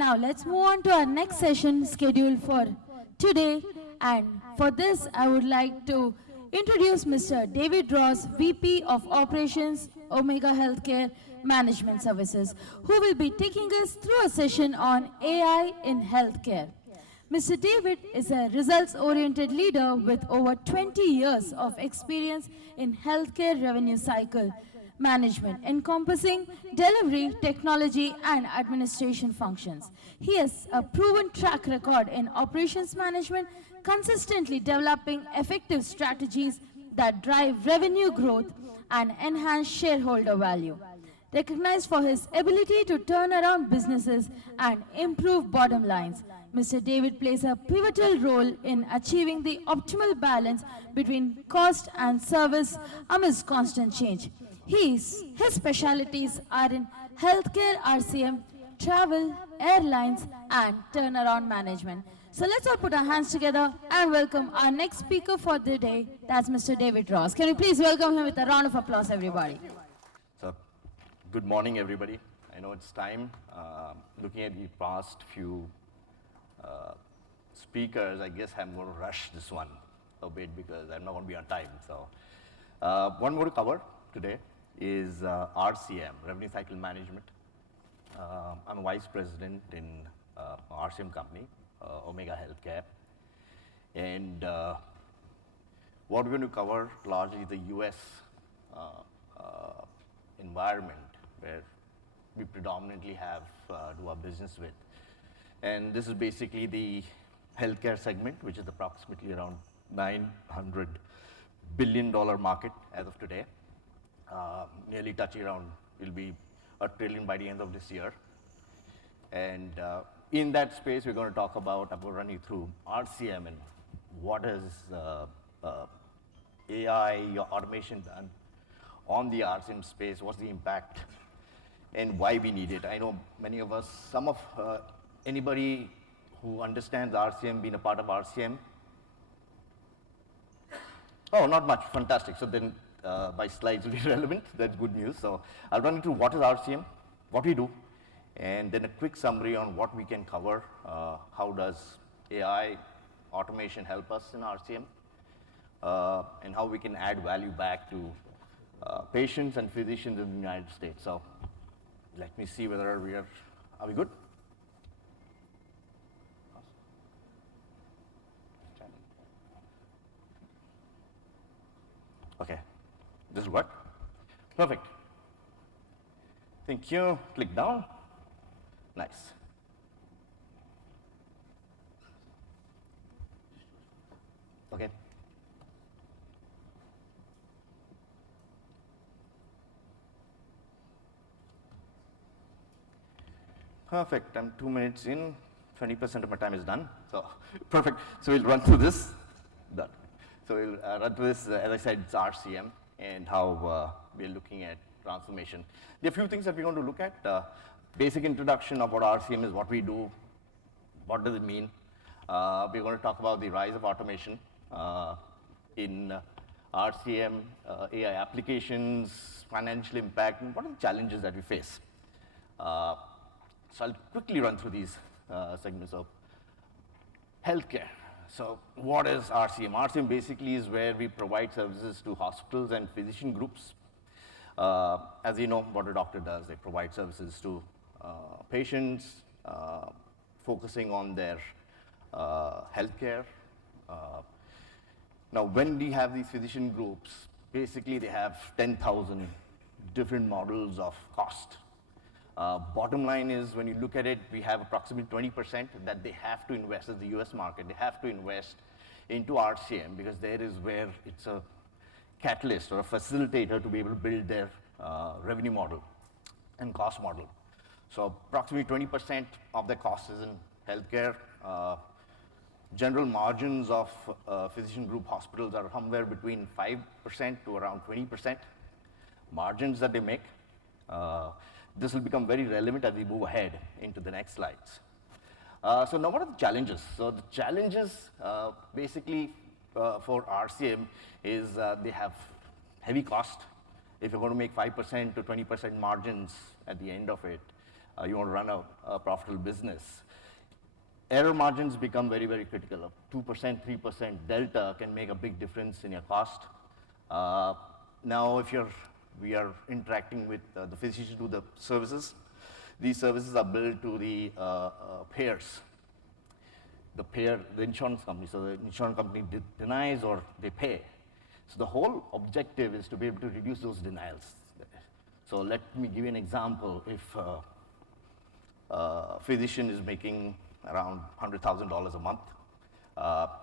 Now let's move on to our next session scheduled for today. And for this, I would like to introduce Mr. David Ross, VP of Operations, Omega Healthcare Management Services, who will be taking us through a session on AI in healthcare. Mr. David is a results-oriented leader with over 20 years of experience in healthcare revenue cycle management, encompassing delivery, technology, and administration functions. He has a proven track record in operations management, consistently developing effective strategies that drive revenue growth and enhance shareholder value. Recognized for his ability to turn around businesses and improve bottom lines, Mr. David plays a pivotal role in achieving the optimal balance between cost and service amidst constant change. His specialties are in healthcare RCM, travel, airlines, and turnaround management. So let's all put our hands together and welcome our next speaker for the day. That's Mr. David Ross. Can you please welcome him with a round of applause, everybody? So, good morning, everybody. I know it's time. Looking at the past few speakers, I guess I'm going to rush this one a bit because I'm not going to be on time. So, what I'm going to cover today is RCM, Revenue Cycle Management. I'm a vice president in RCM company, Omega Healthcare. And what we're going to cover largely the US environment where we predominantly have do our business with. And this is basically the healthcare segment, which is approximately around $900 billion market as of today. Nearly touching around, will be $1 trillion by the end of this year. And in that space, we're going to talk about, I'm going to run you through RCM and what is AI, your automation done on the RCM space, what's the impact, and why we need it. I know many of us, anybody who understands RCM, been a part of RCM? Oh, not much, fantastic. So then my slides will be relevant, that's good news. So I'll run you through what is RCM, what we do, and then a quick summary on what we can cover, how does AI automation help us in RCM, and how we can add value back to patients and physicians in the United States. So let me see whether are we good? Okay, this will work. Perfect. Thank you. Click down. Nice. Okay. Perfect. I'm 2 minutes in. 20% of my time is done. So perfect. So we'll run through this. Done. So we'll run through this. As I said, it's RCM and how we're looking at transformation. There are a few things that we're going to look at. Basic introduction of what RCM is, what we do, what does it mean. We're going to talk about the rise of automation in RCM, AI applications, financial impact, and what are the challenges that we face. So I'll quickly run through these segments of healthcare. So what is RCM? RCM basically is where we provide services to hospitals and physician groups. As you know, what a doctor does, they provide services to patients, focusing on their healthcare. Now, when we have these physician groups, basically they have 10,000 different models of cost. Bottom line is, when you look at it, we have approximately 20% that they have to invest as the US market. They have to invest into RCM because there is where it's a catalyst or a facilitator to be able to build their revenue model and cost model. So approximately 20% of the cost is in healthcare. General margins of physician group hospitals are somewhere between 5% to around 20% margins that they make. This will become very relevant as we move ahead into the next slides. So now what are the challenges? So the challenges basically for RCM is they have heavy cost. If you're going to make 5% to 20% margins at the end of it, you want to run a profitable business, error margins become very, very critical. A 2%, 3% delta can make a big difference in your cost. Now, if we are interacting with the physicians who do the services, these services are billed to the payers. The insurance company. So the insurance company denies or they pay. So the whole objective is to be able to reduce those denials. So let me give you an example. If a physician is making around $100,000 a month,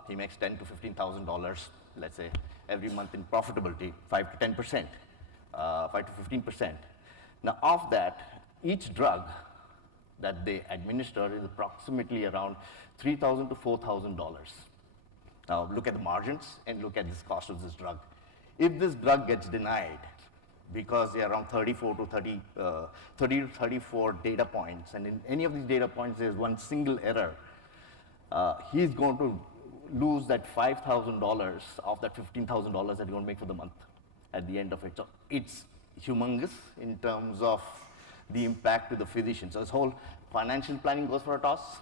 he makes $10,000 to $15,000, let's say, every month in profitability, 5 to 10%, 5 to 15%. Now, of that, each drug that they administer is approximately around $3,000 to $4,000. Now, look at the margins and look at this cost of this drug. If this drug gets denied because there are around 30 to 34 data points, and in any of these data points there's one single error, he's going to lose that $5,000 of that $15,000 that he's going to make for the month at the end of it. So it's humongous in terms of the impact to the physician. So his whole financial planning goes for a toss.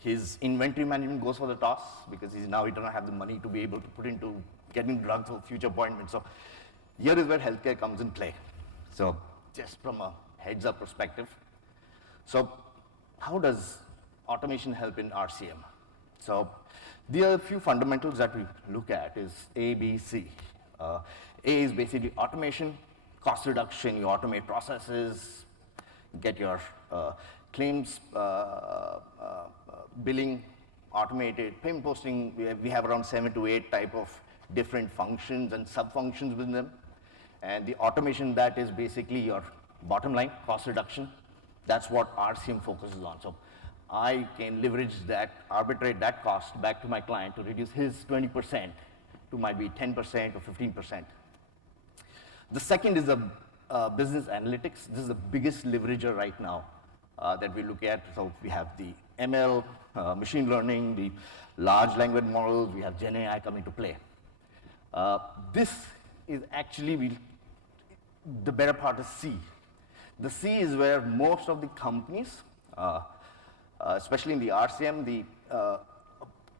His inventory management goes for the toss because he doesn't have the money to be able to put into getting drugs for future appointments. So here is where healthcare comes in play. So just from a heads up perspective. So how does automation help in RCM? So there are a few fundamentals that we look at is A, B, C. A is basically automation, cost reduction, you automate processes, get your claims billing automated, payment posting, we have around 7 to 8 type of different functions and sub-functions within them. And the automation that is basically your bottom line, cost reduction. That's what RCM focuses on. So I can leverage that, arbitrate that cost back to my client to reduce his 20% to might be 10% or 15%. The second is the business analytics. This is the biggest leverager right now that we look at. So we have the ML, machine learning, the large language models, we have Gen AI coming to play. This is actually, the better part is C. The C is where most of the companies, especially in the RCM, the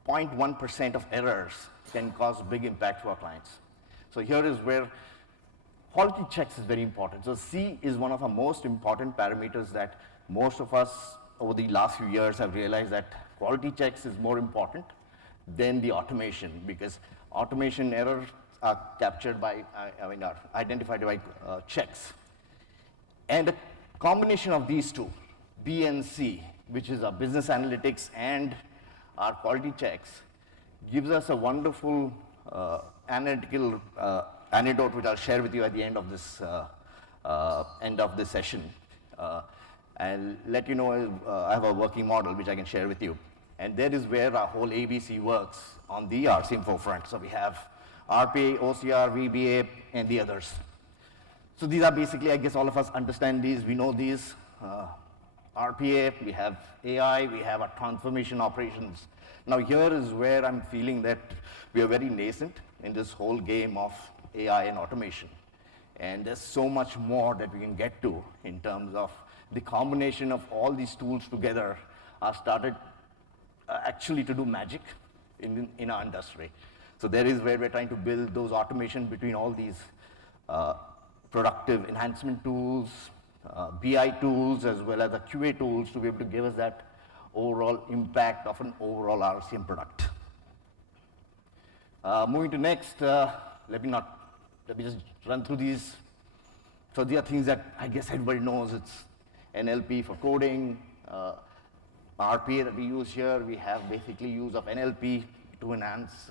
0.1% of errors can cause big impact to our clients. So here is where quality checks is very important. So C is one of our most important parameters that most of us over the last few years have realized that quality checks is more important than the automation, because automation errors are captured by, are identified by checks. And a combination of these two, B and C, which is our business analytics and our quality checks, gives us a wonderful analytical anecdote, which I'll share with you at the end of this session. I'll let you know I have a working model which I can share with you. And that is where our whole ABC works on the RCM forefront. So we have RPA, OCR, VBA, and the others. So these are basically, I guess all of us understand these, we know these. RPA, we have AI, we have our transformation operations. Now here is where I'm feeling that we are very nascent in this whole game of AI and automation. And there's so much more that we can get to in terms of the combination of all these tools together are started actually to do magic in our industry. So there is where we're trying to build those automation between all these productive enhancement tools, BI tools, as well as the QA tools to be able to give us that overall impact of an overall RCM product. Moving to next, let me just run through these. So these are things that I guess everybody knows. It's NLP for coding, RPA that we use here. We have basically use of NLP to enhance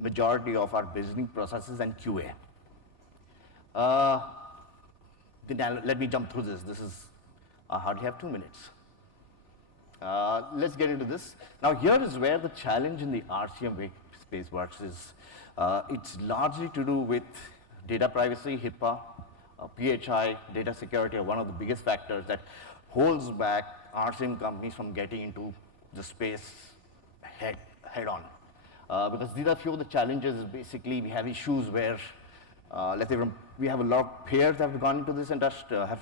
majority of our business processes and QA. Let me jump through this. This is, I hardly have 2 minutes. Let's get into this. Now here is where the challenge in the RCM space works is, it's largely to do with data privacy, HIPAA, PHI, data security are one of the biggest factors that holds back RCM companies from getting into the space head on. Because these are a few of the challenges. Basically, we have issues where, let's say we have a lot of payers that have gone into this industry, have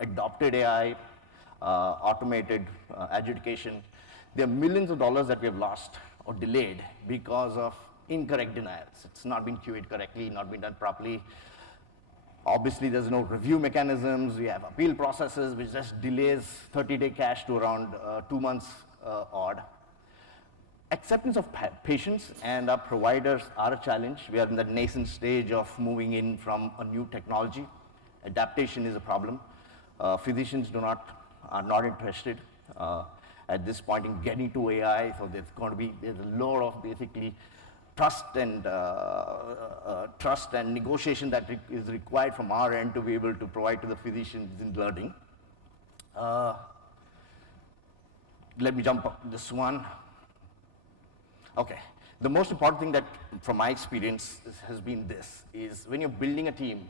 adopted AI, automated adjudication. There are millions of dollars that we have lost or delayed because of incorrect denials. It's not been QA'd correctly, not been done properly. Obviously, there's no review mechanisms. We have appeal processes, which just delays 30-day cash to around 2 months odd. Acceptance of patients and our providers are a challenge. We are in that nascent stage of moving in from a new technology. Adaptation is a problem. Physicians are not interested at this point in getting to AI, so there's a lot of basically trust and negotiation that is required from our end to be able to provide to the physicians in learning. Let me jump up this one. Okay, the most important thing that, from my experience, has been this, is when you're building a team,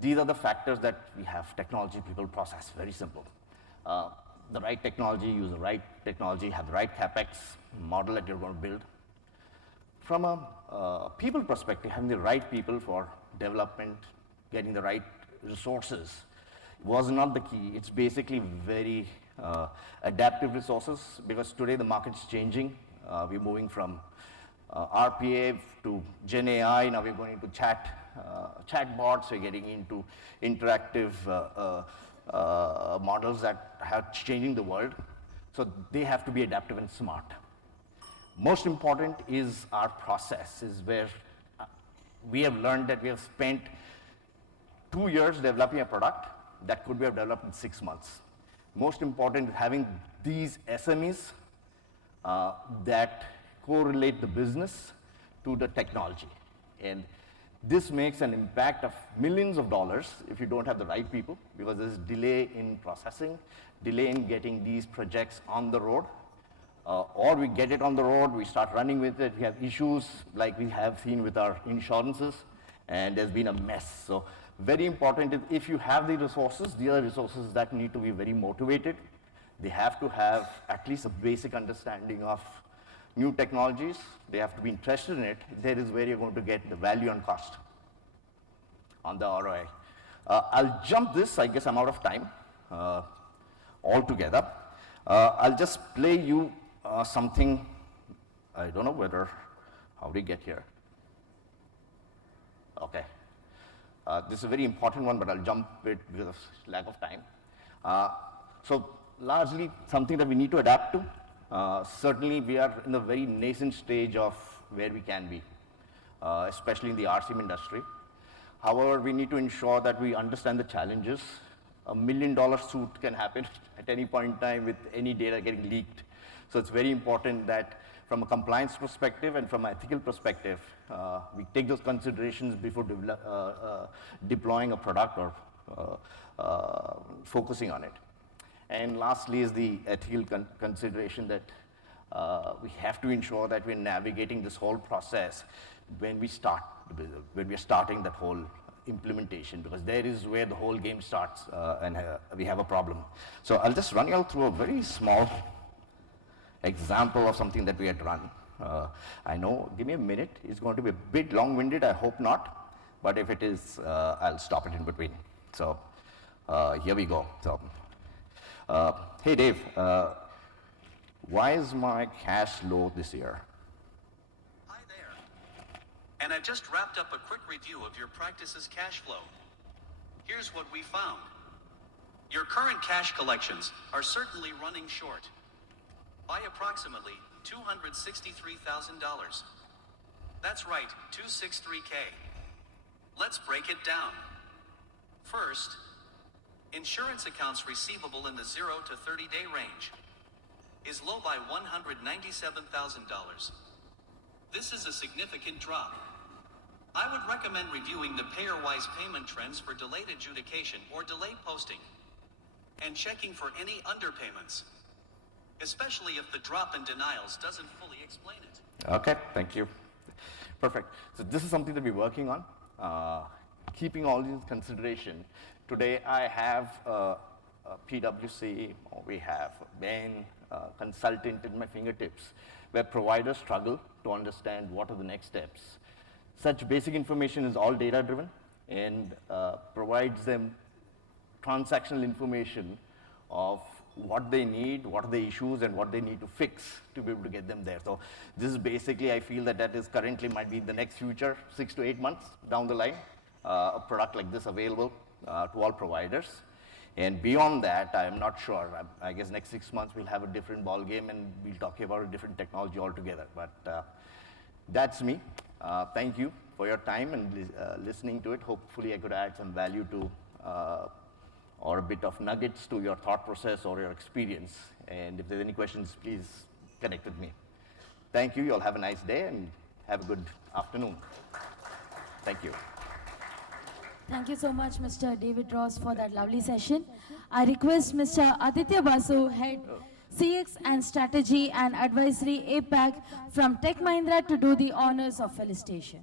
these are the factors that we have: technology, people, process, very simple. The right technology, use the right technology, have the right CapEx model that you're going to build. From a people perspective, having the right people for development, getting the right resources was not the key. It's basically very adaptive resources, because today the market's changing. We're moving from RPA to Gen AI. Now we're going into chatbots. We're getting into interactive models that are changing the world. So they have to be adaptive and smart. Most important is our process, is where we have learned that we have spent 2 years developing a product that could be developed in 6 months. Most important is having these SMEs that correlate the business to the technology. And this makes an impact of millions of dollars if you don't have the right people, because there's delay in processing, delay in getting these projects on the road. Or we get it on the road, we start running with it, we have issues like we have seen with our insurances, and there's been a mess. So very important is, if you have the resources, these are resources that need to be very motivated. They have to have at least a basic understanding of new technologies. They have to be interested in it. There is where you're going to get the value and cost on the ROI. I'll jump this, I guess I'm out of time altogether. I'll just play you something. I don't know how we get here. Okay. This is a very important one, but I'll jump it because of lack of time. So largely something that we need to adapt to. Certainly we are in a very nascent stage of where we can be, especially in the RCM industry. However, we need to ensure that we understand the challenges. $1 million suit can happen at any point in time with any data getting leaked. So it's very important that from a compliance perspective and from an ethical perspective, we take those considerations before deploying a product or focusing on it. And lastly is the ethical consideration that we have to ensure that we're navigating this whole process when we are starting that whole implementation, because there is where the whole game starts and we have a problem. So I'll just run you all through a very small example of something that we had run. I know, give me a minute. It's going to be a bit long-winded, I hope not. But if it is, I'll stop it in between. So here we go. So, hey Dave, why is my cash low this year? Hi there. And I just wrapped up a quick review of your practice's cash flow. Here's what we found. Your current cash collections are certainly running short by approximately $263,000. That's right, 263K. Let's break it down. First, insurance accounts receivable in the 0 to 30-day range is low by $197,000. This is a significant drop. I would recommend reviewing the payer-wise payment trends for delayed adjudication or delayed posting, and checking for any underpayments, especially if the drop in denials doesn't fully explain it. Okay, thank you. Perfect. So this is something that we're working on, keeping all these in consideration. Today I have a PwC, or we have Ben, consultant at my fingertips, where providers struggle to understand what are the next steps. Such basic information is all data-driven and provides them transactional information of what they need, what are the issues, and what they need to fix to be able to get them there. So this is basically, I feel that is currently might be the next future, 6 to 8 months down the line, a product like this available to all providers. And beyond that, I'm not sure. I guess next 6 months we'll have a different ball game and we'll talk about a different technology altogether. But that's me. Thank you for your time and listening to it. Hopefully I could add some value to or a bit of nuggets to your thought process or your experience. And if there's any questions, please connect with me. Thank you. You all have a nice day and have a good afternoon. Thank you. Thank you so much, Mr. David Ross, for that lovely session. I request Mr. Aditya Basu, Head CX and Strategy and Advisory APAC from Tech Mahindra to do the honors of felicitation.